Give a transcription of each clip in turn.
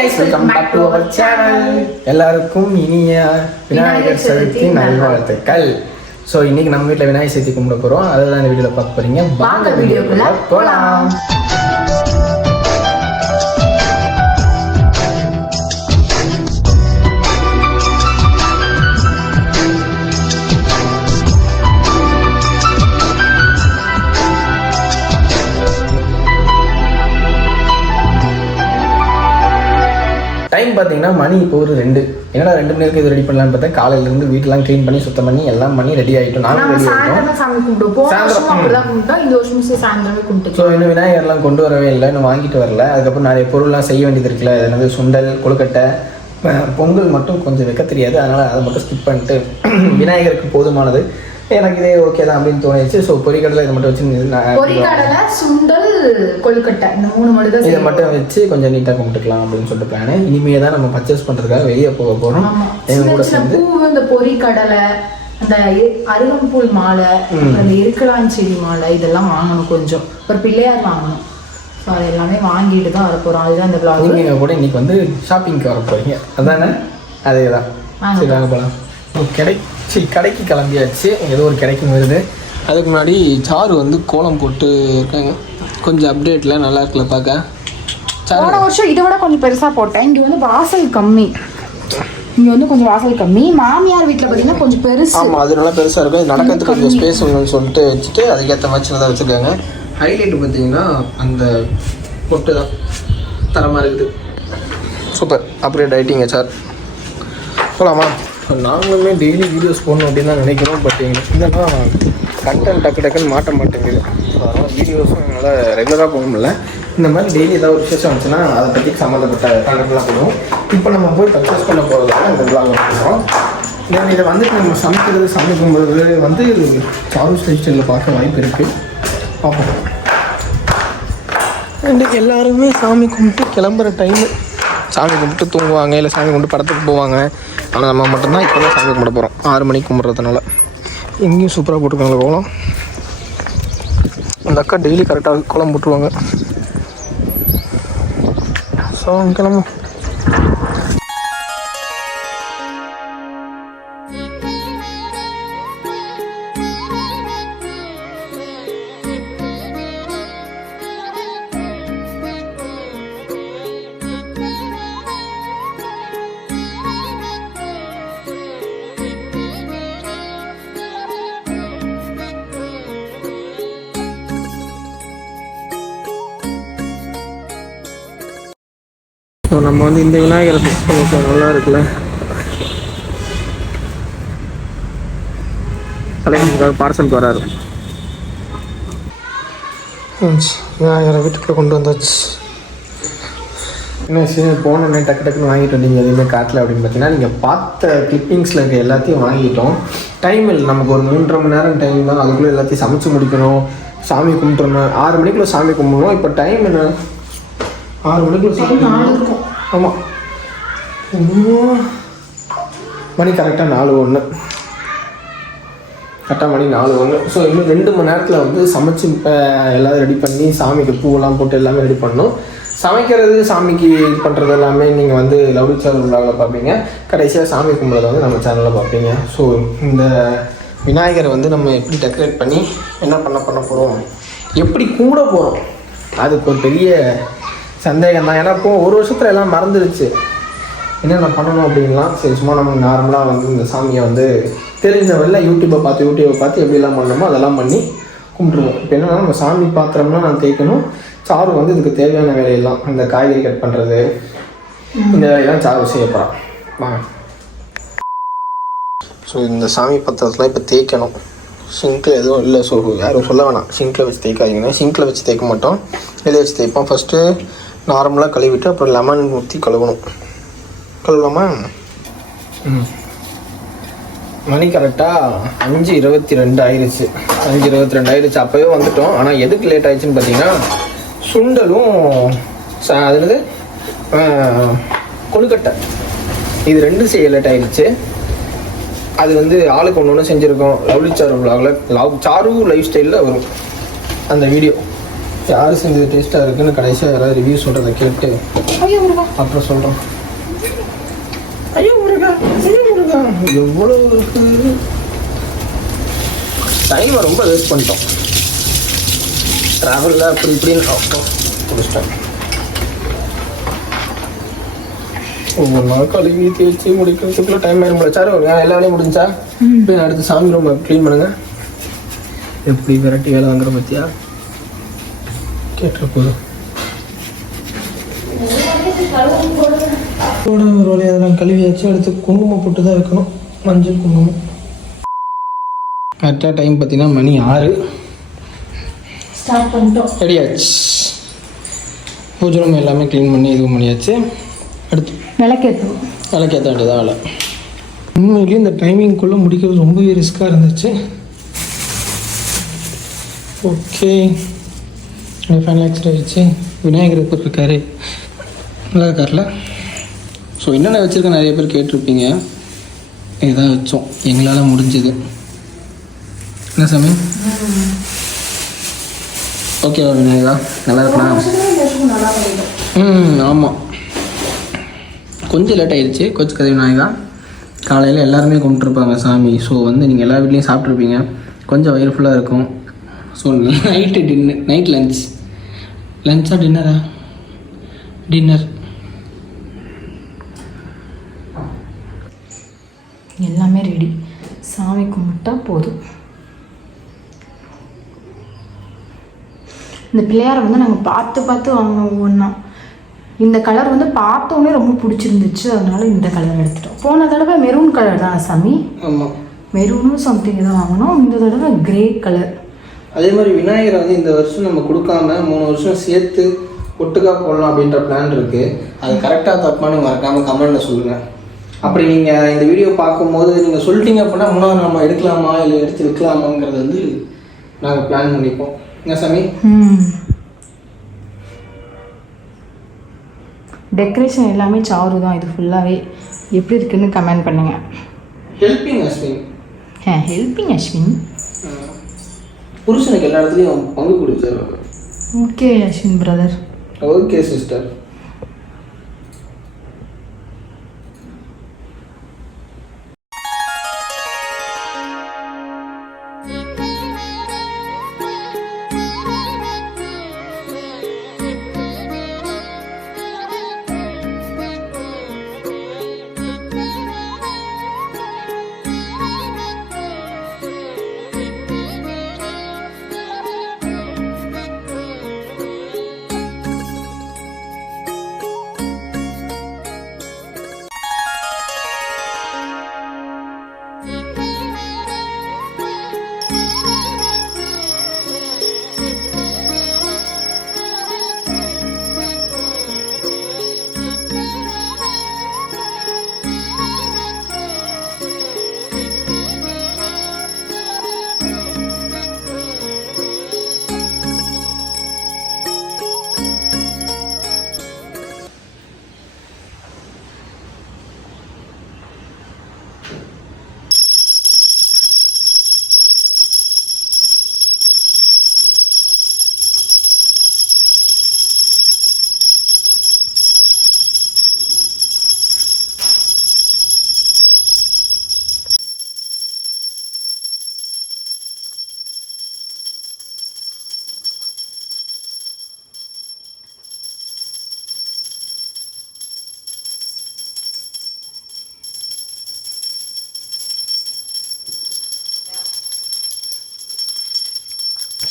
guys, welcome back to our channel. எல்லாருக்கும் இனிய விநாயகர் சதுர்த்தி நல்வாழ்த்துக்கள். ஸோ இன்னைக்கு நம்ம வீட்டில் விநாயகர் சதுர்த்தி கும்பிட போகிறோம் அதுதான் இந்த வீடியோவில் பார்க்க போறீங்க. வாங்க வீடியோக்குள்ள போகலாம் பார்த்தீங்கன்னா மணி இப்போ ஒரு ரெண்டு. என்னடா ரெண்டு மணி நேரத்துக்கு இது ரெடி பண்ணலான்னு பார்த்தா காலையிலேருந்து வீட்டெல்லாம் க்ளீன் பண்ணி சுத்தம் பண்ணி எல்லாம் பண்ணி ரெடி ஆகிட்டோம் நாங்களும் நம்ம ரெடி ஆகிட்டோம் சாமி கும்பிடுவோம் இந்த சாயந்தரமே ஸோ இன்னும் விநாயகர்லாம் கொண்டு வரவே இல்லை. இன்னும் வாங்கிட்டு வரல. அதுக்கப்புறம் நிறைய பொருள்லாம் செய்ய வேண்டியது இருக்குல்ல. என்னது? சுண்டல் கொழுக்கட்டை பொங்கல் மட்டும் கொஞ்சம் வைக்க தெரியாது. அதனால் அதை மட்டும் ஸ்கிப் பண்ணிட்டு விநாயகருக்கு போதுமானது. எனக்கு இதே ஓகே தான் அப்படின்னு தோணிச்சு ஸோ பொரிக்கடலை இதை மட்டும் வச்சு பொரிக்கடலை சுண்டல் கொழுக்கட்டை இந்த மூணு மட்டும் தான் இதை. மட்டும் வச்சு கொஞ்சம் நீட்டாக கும்பிட்டுக்கலாம் அப்படின்னு சொல்லிட்டு பிளானு இனிமே தான் நம்ம பர்ச்சேஸ் பண்ணுறதுக்காக வெளியே போக போகிறோம் ஆமா. எங்க சின்ன கூட சேர்ந்து. இந்த பொரிக்கடலை அந்த அருகம்புல் மாலை. அந்த எருக்கலான் செடி மாலை இதெல்லாம் வாங்கணும் கொஞ்சம். ஒரு பிள்ளையார் வாங்கணும். ஸோ அது எல்லாமே வாங்கிட்டு தான் வர போறோம் அதுதான் இந்த vlog. நீங்கள் கூட இன்னைக்கு வந்து ஷாப்பிங்க்கு வர போகிறீங்க அதானே? அதே தான். சரி வாங்க போகலாம் கடை சரி கடைக்கு கிளம்பியாச்சு. ஏதோ ஒரு கடைக்கு வருது அதுக்கு முன்னாடி சாரு வந்து கோலம் போட்டு இருக்காங்க. கொஞ்சம் அப்டேட்டில் நல்லா இருக்குல்ல பார்க்க சாரு. போன வருஷம் இதை விட கொஞ்சம் பெருசா போட்டேன். இங்க வந்து வாசல் கம்மி. இங்க வந்து கொஞ்சம் வாசல் கம்மி. மாமியார் வீட்ல பாத்தீங்கன்னா கொஞ்சம் பெருசு. ஆமாம் அது நல்லா பெருசாக இருக்கும். இது நடக்கிறதுக்கு கொஞ்சம் ஸ்பேஸ் வேணும்னு சொல்லிட்டு வச்சுட்டு அதுக்கேற்ற மாதிரி சின்னதாக வச்சுருக்காங்க. ஹைலைட் பார்த்தீங்கன்னா அந்த பொட்டு தான். தரமாக இருக்குது. சூப்பர். அப்கிரேட் ஆகிட்டீங்க சார். போகலாமா நாங்களுமே டெய்லி வீடியோஸ் போடணும் அப்படின்னு தான் நினைக்கிறோம் பட் எங்களுக்கு இதெல்லாம் கண்டென்ட் டக்கு டக்குன்னு மாட்ட மாட்டேங்குது. ஸோ அதனால் வீடியோஸும் எங்களால் ரெகுலராக போக முடியல. இந்த மாதிரி டெய்லி ஏதாவது ஒரு விசேஷம் வந்துச்சுன்னா அதை பற்றி சம்மந்தப்பட்ட கண்டென்ட்லாம் போடுவோம். இப்போ நம்ம போய் பர்ச்சேஸ் பண்ண போகிறதால இந்த விழா பண்ணுறோம் தென் இதை வந்துட்டு நம்ம சமைக்கிறது சாமி கும்பிடுறது வந்து சாரு ஸ்டைலில் பார்க்க வாய்ப்பு இருக்குது பார்ப்போம். அண்டு எல்லாருமே சாமி கும்பிட்டு கிளம்புற டைமு சாமி கும்பிட்டு தூங்குவாங்க இல்லை சாமி கும்பிட்டு படத்துக்கு போவாங்க. ஆனால் நம்ம மட்டும்தான் இப்போ தான் சாமி கும்பிட போகிறோம் ஆறு மணிக்கு கும்பிட்றதுனால. எங்கேயும் சூப்பராக போட்டுருக்காங்க கோலம். அந்த அக்கா டெய்லி கரெக்டாக கோலம் போட்டுருவாங்க. ஸோ கிளம்பும் நம்ம வந்து இந்த விநாயகரை ஃபிக்ஸ் பண்ணிக்கலாம் நல்லா இருக்குல்ல? தலைவனுக்காக பார்சலுக்கு வராரு. விநாயகரை வீட்டுக்குள்ள கொண்டு வந்தாச்சு. என்ன சரி போனோடனே டக்கு டக்குன்னு வாங்கிட்டு வந்தீங்க. எதுவுமே காட்டல அப்படின்னு பார்த்தீங்கன்னா நீங்கள் பார்த்த கிளிப்பிங்ஸில் இருக்க எல்லாத்தையும் வாங்கிட்டோம். டைம் இல்லை. நமக்கு ஒரு மூன்றரை மணி நேரம் டைம் தான். அதுக்குள்ளே எல்லாத்தையும் சமைச்சு முடிக்கணும். சாமி கும்பிட்டுறணும். ஆறு மணிக்குள்ள சாமி கும்பிடணும். இப்போ டைம் என்ன? ஆறு மணிக்குள்ள சாமி கும்பிடணும். இருக்கும் ஆமாம் மணி கரெக்டாக நாலு ஒன்று கரெக்டாக மணி நாலு ஒன்று ஸோ இன்னும் ரெண்டு மணி நேரத்தில் வந்து சமைச்சு எல்லாம் ரெடி பண்ணி சாமிக்கு பூவெல்லாம் போட்டு எல்லாமே ரெடி பண்ணணும். சமைக்கிறது சாமிக்கு இது பண்ணுறது எல்லாமே நீங்கள் வந்து லவ்லி சேனல் விழாவில் பார்ப்பீங்க. கடைசியாக சாமி கும்பிட்றத வந்து நம்ம சேனலில் பார்ப்பீங்க. ஸோ இந்த விநாயகரை வந்து நம்ம எப்படி டெக்கரேட் பண்ணி என்ன பண்ண பண்ண போகிறோம் எப்படி கூட போகிறோம் அதுக்கு ஒரு பெரிய சந்தேகம் தான் ஏன்னா இப்போ ஒரு வருஷத்துல எல்லாம் மறந்துடுச்சு என்னென்ன பண்ணணும் அப்படின்லாம்? சரி சும்மா நம்ம நார்மலாக வந்து இந்த சாமியை வந்து தெரிஞ்சவரில் யூடியூப்பை பார்த்து யூடியூப்பை பார்த்து எப்படிலாம் பண்ணணுமோ அதெல்லாம் பண்ணி கும்பிட்ருவோம் இப்போ என்னென்னா நம்ம சாமி பாத்திரம்லாம் நான் தேய்க்கணும். சாரு வந்து இதுக்கு தேவையான வேலையெல்லாம் இந்த காய்கறி கட் பண்ணுறது இந்த வேலையெல்லாம் சாரு செய்ய போகிறான் வாங்க. ஸோ இந்த சாமி பாத்திரத்தெலாம் இப்போ தேய்க்கணும். சிங்கில் எதுவும் இல்லை ஸோ யாரும் சொல்ல வேணாம். சிங்கில் வச்சு தேய்க்காதீங்கன்னா சிங்கில் வச்சு தேய்க்க மாட்டோம். வெளியே வச்சு தேய்ப்போம். ஃபஸ்ட்டு நார்மலாக கழுவிட்டு அப்புறம் லெமன் ஊற்றி கழுவணும். கழுவலாமா? ம். மணி கரெக்டாக அஞ்சு இருபத்தி ரெண்டு ஆயிடுச்சு அஞ்சு இருபத்தி ரெண்டு ஆயிடுச்சு அப்போவே வந்துட்டோம். ஆனால் எதுக்கு லேட் ஆயிடுச்சுன்னு பார்த்தீங்கன்னா சுண்டலும் ச- அது கொழுக்கட்டை. இது ரெண்டும் செய்ய லேட் ஆயிடுச்சு அது வந்து ஆளுக்கு ஒன்று ஒன்று செஞ்சுருக்கோம். லவ்லி சாரு vlogல லவ் சாரு லைஃப் ஸ்டைலில் வரும். அந்த வீடியோ யார் செஞ்சது டேஸ்ட்டாக இருக்குன்னு கடைசியாக யாராவது ரிவ்யூ சொல்கிறத கேட்டு அப்புறம் சொல்கிறோம் ஐயோ முருகா. ஐயோ முருகா. எவ்வளோ டைமை ரொம்ப வேஸ்ட் பண்ணிட்டோம். ட்ராவலில் அப்படி இப்படின்னு அப்போ முடிச்சிட்டேன் ஒவ்வொரு நாள் கழுவி தேய்ச்சி முடிக்கிறதுக்குள்ள டைம் ஆயிரும் போல. சார் எல்லா வேலையும் முடிஞ்சா? அடுத்து சாமி ரூம் க்ளீன் பண்ணுங்க. எப்படி வெரைட்டி வேலை வாங்குற பத்தியா? கேட்டுற போதும் கூட ஒரு வழியாக அதெல்லாம் கழுவியாச்சு அடுத்து குங்குமம் போட்டு தான் வைக்கணும் மஞ்சள் குங்குமம். கரெக்டாக டைம் பார்த்தீங்கன்னா மணி ஆறு. ஸ்டார்ட் பண்ணிட்டோம் ரெடியாச்சு பூஜை ரூம் எல்லாமே க்ளீன் பண்ணி இது பண்ணியாச்சு. அடுத்து விளக்கேற்றணும். விளக்கேற்ற வேண்டியதான் வேலை. உண்மையிலேயே இந்த டைமிங்குள்ளே முடிக்கிறது ரொம்பவே ரிஸ்க்காக இருந்துச்சு. ஓகே ஃபைனல் எக்ஸ்ட்ரா வச்சு விநாயகர் எப்போ இருக்காரு நல்லா இருக்கார்ல ஸோ என்னென்ன வச்சுருக்க நிறைய பேர் கேட்டிருப்பீங்க. இதான் வச்சோம். எங்களால் முடிஞ்சது. என்ன சாமி? ஓகேவா விநாயகா? நல்லா இருக்கலாம் ம் ஆமாம் கொஞ்சம் லேட் ஆயிடுச்சு கொச்சு கதை விநாயகா. காலையில் எல்லாருமே கும்பிட்டுருப்பாங்க சாமி. ஸோ வந்து நீங்கள் எல்லா வீட்லேயும் சாப்பிட்ருப்பீங்க கொஞ்சம் வயிறு ஃபுல்லாக இருக்கும். So night dinner night lunch லஞ்சா டின்னரா டின்னர் எல்லாமே ரெடி சாமி கும்பிட்டா போதும். இந்த பிள்ளையாரை வந்து நாங்கள் பார்த்து பார்த்து வாங்கினோம் ஒவ்வொன்றா இந்த கலர் வந்து பார்த்தோன்னே ரொம்ப பிடிச்சிருந்துச்சு. அதனால இந்த கலர் எடுத்துட்டோம். போன தடவை மெரூன் கலர் தான் சாமி. ஆமாம் மெரூனும் சம்திங் தான் வாங்கினோம். இந்த தடவை கிரே கலர் அதே மாதிரி விநாயகரை வந்து இந்த வருஷம் நம்ம கொடுக்காம மூணு வருஷம் சேர்த்து ஒட்டுக்கா போடலாம் அப்படின்ற பிளான் இருக்குது அது கரெக்டாக தப்பான்னு மறக்காமல் கமெண்ட்டில் சொல்லுங்கள் அப்படி நீங்கள் இந்த வீடியோ பார்க்கும்போது நீங்கள் சொல்லிட்டீங்க அப்படின்னா மூணாவது நம்ம எடுக்கலாமா இல்லை எடுத்து வைக்கலாமாங்கிறது வந்து நாங்கள் பிளான் பண்ணிப்போம். என்ன சாமி? டெக்கரேஷன் எல்லாமே சாரு தான். இது ஃபுல்லாகவே எப்படி இருக்குன்னு கமெண்ட் பண்ணுங்கள் ஹெல்பிங் அஸ்வின் ஹெல்பிங் அஸ்வின் புருஷனுக்கு எல்லா இடத்துலையும் பங்கு கொடுத்தாரு okay Ashwin brother okay sister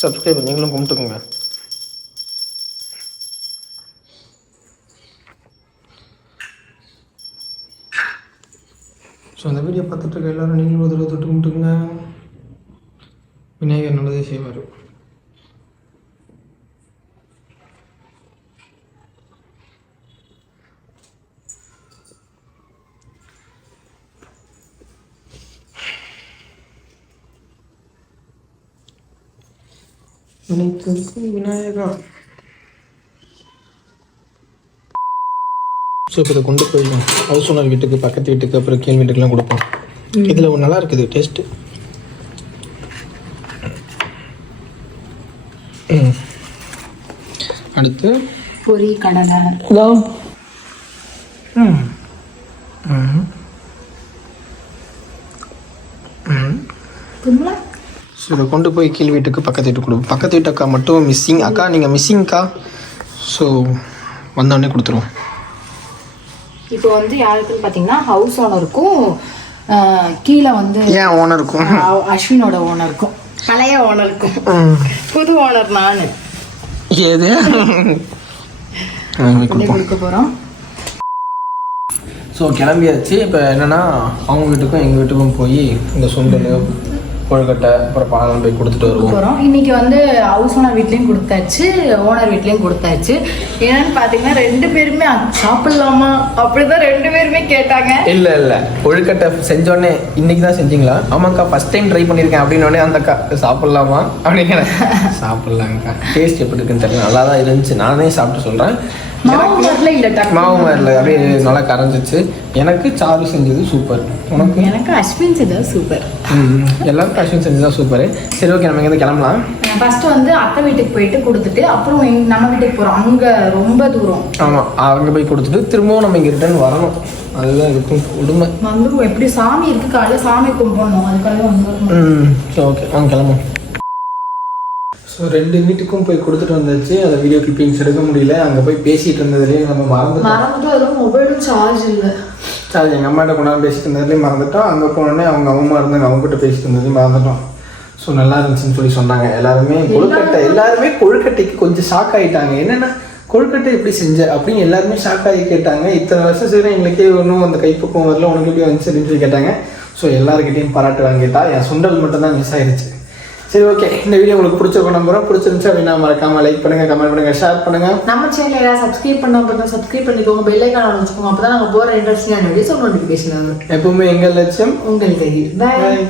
subscriber நீங்களும் கும்பிட்டுக்கோங்க. ஸோ அந்த வீடியோ பார்த்துட்டு இருக்க எல்லாரும் நீங்களும் ஒரு தடவை தொட்டு கும்பிட்டுங்க விநாயகர் நல்லதே செய்வார். வினைத்திருக்கும் விநாயகா. ஸோ இப்போ இதை கொண்டு போய் ஹவுஸ் ஓனர் வீட்டுக்கு பக்கத்து வீட்டுக்கு அப்புறம் கீழ் வீட்டுக்குலாம் கொடுப்போம். இதில் ஒரு நல்லா இருக்குது டேஸ்ட்டு அடுத்து? பொரி கடலை. ம். ம். ம். திரும்ப ஸோ இதை கொண்டு போய் கீழ் வீட்டுக்கு பக்கத்து வீட்டுக்கு கொடு. பக்கத்து வீட்டு அக்கா மட்டும் மிஸ்ஸிங் அக்கா நீங்கள் மிஸ்ஸிங்க்கா ஸோ வந்தோடனே கொடுத்துருவோம். இப்போ வந்து யாருக்குன்னு பார்த்தீங்கன்னா ஹவுஸ் ஓனருக்கும் கீழே வந்து ஏன் ஓனருக்கும் அஸ்வினோட ஓனருக்கும் பழைய ஓனருக்கும் புது ஓனர் நான். ஏது கொடுக்க போகிறோம் ஸோ கிளம்பியாச்சு. இப்போ என்னென்னா அவங்க வீட்டுக்கும் எங்கள் வீட்டுக்கும் போய் இந்த சுண்டல் கொழுக்கட்டை அப்புறம் பாலம் போய் கொடுத்துட்டு வருவோம். போகிறோம் இன்னைக்கு வந்து ஹவுஸ் ஓனர் வீட்லேயும் கொடுத்தாச்சு ஓனர் வீட்லேயும் கொடுத்தாச்சு. என்னன்னு பார்த்தீங்கன்னா ரெண்டு பேருமே "அ- சாப்பிடலாமா? அப்படிதான் ரெண்டு பேருமே கேட்டாங்க. இல்லை இல்லை. கொழுக்கட்டை செஞ்சோடனே இன்னைக்கு தான் செஞ்சீங்களா? ஆமாக்கா ஃபஸ்ட் டைம் ட்ரை பண்ணியிருக்கேன் அப்படின்னோடனே அந்த அக்கா சாப்பிட்லாமா? அப்படிங்கிற சாப்பிட்லாங்கக்கா. டேஸ்ட் எப்படி இருக்குன்னு தெரியல. நல்லா தான் இருந்துச்சு. நானே சாப்பிட்டு சொல்கிறேன் மாவு வரல அப்படியே நல்லா கரைஞ்சிச்சு. எனக்கு சாரு செஞ்சது சூப்பர். உனக்கு? எனக்கு அஸ்வின் செய்தது சூப்பர். எல்லாருக்கும் அஸ்வின் செஞ்சது சூப்பர். சரி ஓகே நம்ம இங்கேருந்து கிளம்பலாம். ஃபர்ஸ்ட் வந்து அத்தை வீட்டுக்கு போயிட்டு கொடுத்துட்டு அப்புறம் நம்ம வீட்டுக்கு போகிறோம் அங்கே ரொம்ப தூரம். ஆமாம் அங்கே போய் கொடுத்துட்டு திரும்பவும் நம்ம இங்கே ரிட்டர்ன் வரணும். அதுதான் இருக்கும் உடுமை வந்துருவோம். எப்படி சாமி இருக்கு காலையில் சாமி கும்பிடணும். அதுக்காக வந்துடணும் ம் சரி ஓகே வாங்க கிளம்பும் ஸோ ரெண்டு வீட்டுக்கும் போய் கொடுத்துட்டு வந்தாச்சு. அந்த வீடியோ கிளிப்பிங்ஸ் எடுக்க முடியல. அங்கே போய் பேசிகிட்டு இருந்ததுலேயே நம்ம மறந்துட்டோம். மறந்துட்டு அதில் மொபைலும் சார்ஜ் இல்லை. சார் எங்கள் அம்மாட்ட கொண்டாந்து பேசிட்டு இருந்ததுலேயும் மறந்துட்டோம். அங்கே போனோடனே அவங்க அம்மா இருந்தாங்க. அவங்க கிட்ட பேசிட்டு இருந்ததையும் மறந்துட்டோம். ஸோ நல்லா இருந்துச்சுன்னு சொல்லி சொன்னாங்க. எல்லாருமே கொழுக்கட்டை எல்லாருமே கொழுக்கட்டைக்கு கொஞ்சம் ஷாக் ஆகிட்டாங்க என்னென்னா கொழுக்கட்டை எப்படி செஞ்ச? அப்படின்னு எல்லாருமே ஷாக் ஆகி கேட்டாங்க. இத்தனை வருஷம் சரி எங்களுக்கே ஒன்றும் அந்த கைப்பக்குவம் வரல. உனக்கு எப்படி வந்துச்சு அப்படின்னு சொல்லி கேட்டாங்க. ஸோ எல்லாருக்கிட்டையும் பாராட்டு வாங்கிட்டா. என் சுண்டல் மட்டும் தான் மிஸ் ஆயிருச்சு. சரி ஓகே இந்த வீடியோ உங்களுக்கு பிடிச்சிருக்கும் நம்புறோம். பிடிச்சிருந்துச்சு அப்படின்னா மறக்காம லைக் பண்ணுங்க கமெண்ட் பண்ணுங்க ஷேர் பண்ணுங்க. நம்ம சேனல் யாராவது சப்ஸ்கிரைப் பண்ண பார்த்தா சப்ஸ்கிரைப் பண்ணிக்கோங்க. பெல் ஐக்கான வச்சுக்கோங்க. அப்போ தான் நாங்கள் போகிற இன்ட்ரெஸ்டிங்கான வீடியோஸ் நோட்டிஃபிகேஷன் வரும். எப்பவுமே எங்கள் லட்சியம் உங்கள் கையில் பாய்.